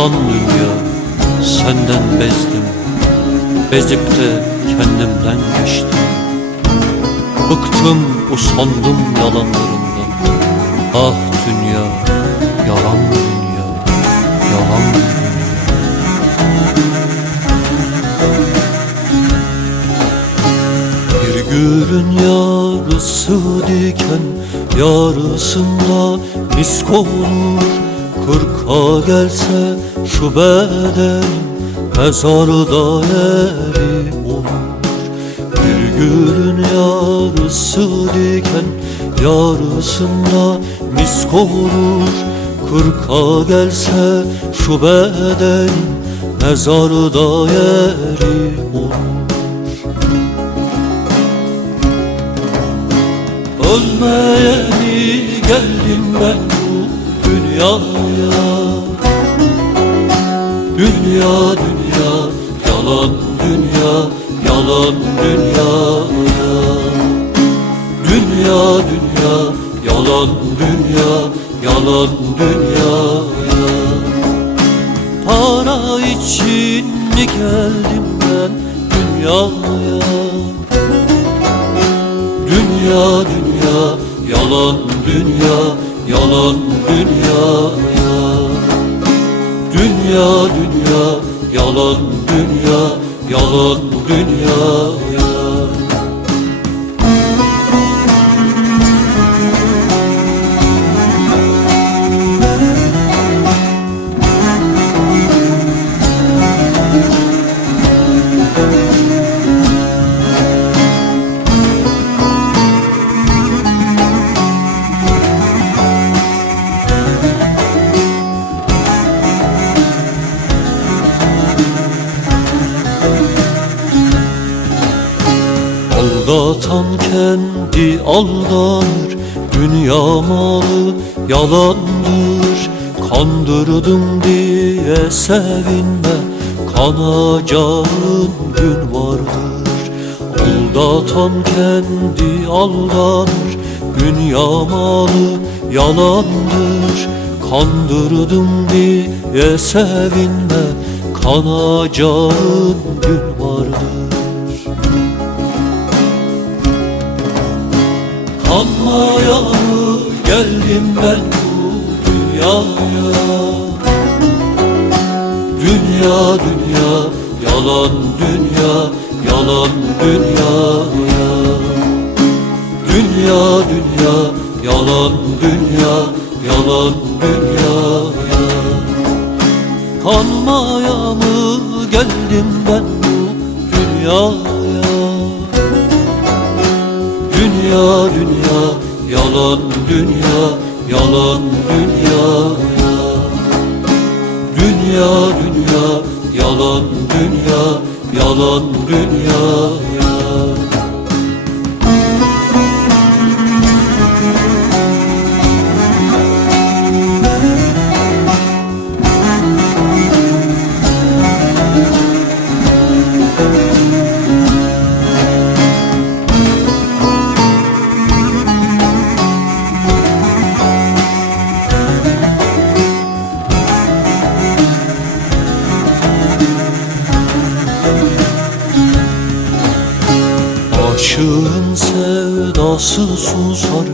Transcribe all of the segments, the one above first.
Yalan dünya, senden bezdim, bezip de kendimden geçtim. Bıktım, usandım yalanlarından. Ah dünya, yalan dünya, yalan dünya. Bir gülün yarısı diken, yarısında misk olur. Kırka gelse şu beden, mezarda yeri olur. Bir gülün yarısı diken, yarısında misk olur. Kırka gelse şu beden, mezarda yeri olur. Ölmeyeni geldim ben bu dünyaya. Dünya dünya, yalan dünya, yalan dünyaya. Dünya dünya, yalan dünya, yalan dünyaya. Para için mi geldim ben dünyaya? Dünya dünya, yalan dünya, yalan dünyaya. Dünya dünya, yalan dünya, yalan dünyaya. Aldatan kendi aldanır, dünya malı yalandır. Kandırdım diye sevinme, kanacağın gün vardır. Aldatan kendi aldanır, dünya malı yalandır. Kandırdım diye sevinme, kanacağın gün vardır. Kanmaya mı geldim ben bu dünyaya? Dünya dünya, yalan dünya, yalan dünyaya. Dünya dünya, yalan dünya, yalan dünyaya. Kanmaya mı geldim ben bu dünyaya? Dünya dünya, yalan dünya, yalan dünyaya. Dünya dünya, yalan dünya, yalan dünyaya. Aşığın sevdası susar,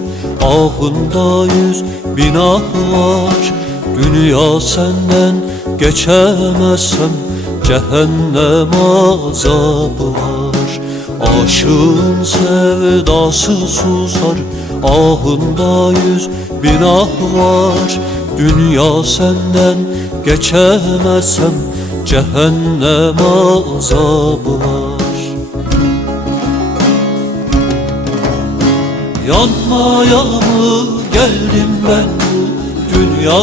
ahında 100.000 ah var. Dünya senden geçemezsem, cehennem azabı var. Aşığın sevdası susar, ahında 100.000 ah var. Dünya senden geçemezsem, cehennem azabı var. Yanmaya mı geldim ben bu dünyaya?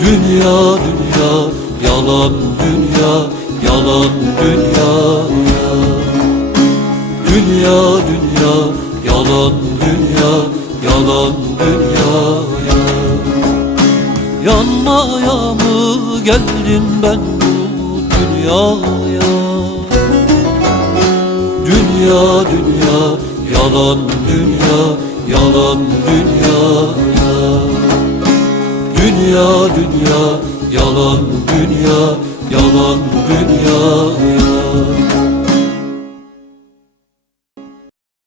Dünya dünya, yalan dünya, yalan dünyaya. Dünya dünya, yalan dünya, yalan dünyaya. Yanmaya mı geldim ben bu dünyaya? Dünya dünya, yalan dünya, yalan dünyaya. dünya dünya, yalan dünya, yalan dünya